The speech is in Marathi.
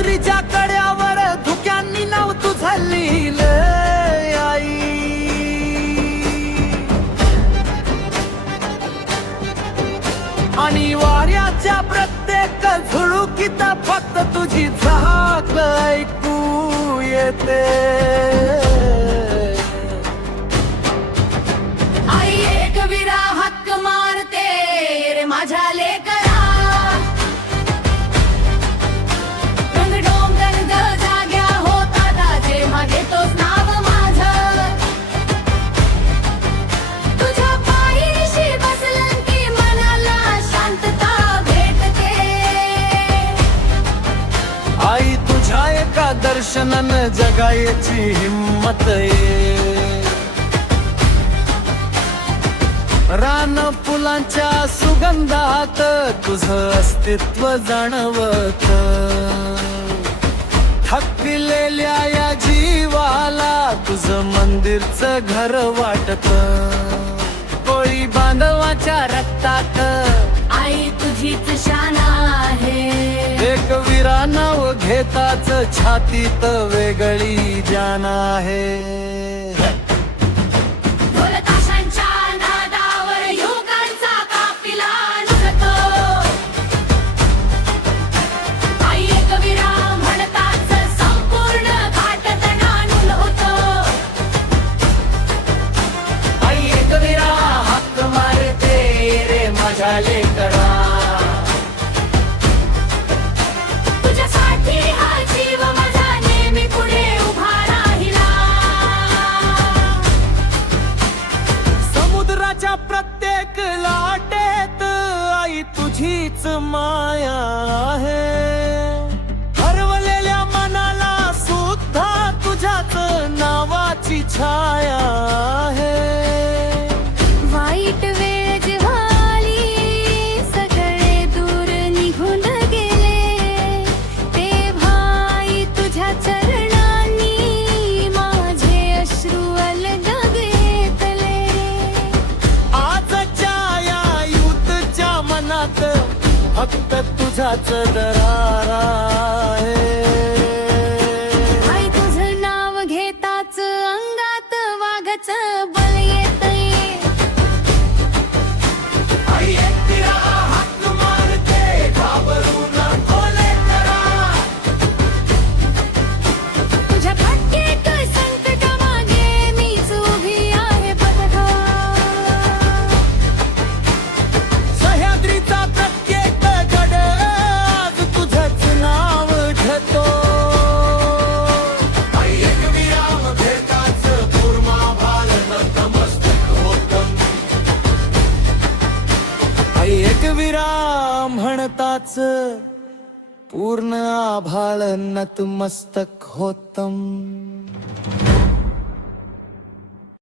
सह्याद्रीच्या कड्यावर धुक्यांनी नाव तुझं लिहिलंय आई. आणि वाऱ्याच्या प्रत्येक झुळुकीत फक्त तुझी झाक ऐकू येते. आई एक विरा हक्क मारते रे माझ्या लेकरा. रंगडोम रंग जाग्या होता जेव्हा घेतोस नाव माझं. तुझ्या पायीशी बसलं की मनाला शांतता भेटते. आई तुझ्या एका दर्शनानं जगायची हिम्मत ये. रान फुलांच्या सुगंधात तुझं अस्तित्व जाणवत. थकलेल्या या जीवाला तुझं मंदिरचं घर वाटत. कोळी बांधवाच्या रक्तात आई तुझीच शान आहे. एक विरा नाव घेताच छातीत वेगळी जान आहे. ढोल ताशांच्या नादावर युगांचा काफिला निघतो. आई एक विरा म्हणताच संपूर्ण घाट तणाणून होतो. आई एक विरा हक्क मारते रे माझ्या लेकरा. तुझ्यासाठी हा जीव माझा नेहमी पुढे उभा राहिला. समुद्राच्या प्रत्येक लाटेत आई तुझीच माया आहे. हरवलेल्या मनाला सुद्धा तुझ्याच नावाची छाया आहे. वाईट वेळ जेव्हा आली सगळे दूर निघून गेले. तेव्हा आई तुझ्या चरणांनी माझे अश्रू अलगद घेतले. आजच्या या युद्धच्या मनात फक्त तुझाच दरार आहे. आई तुझं नाव घेताच अंगात वाघाचं बल येतंय. आई एक विरा हक्क मारते घाबरू नको लेकरा. तुझ्या प्रत्येक संकटामागे मीच उभी आहे बघा. सह्याद्रीचा प्रत्येक गड आज तुझंच नाव घेतो. आई एक विराम घेताच कूर्माभाल नतमस्तक होतं. आई एक विराम म्हणताच पूर्ण आभाळ नतमस्तक होतं.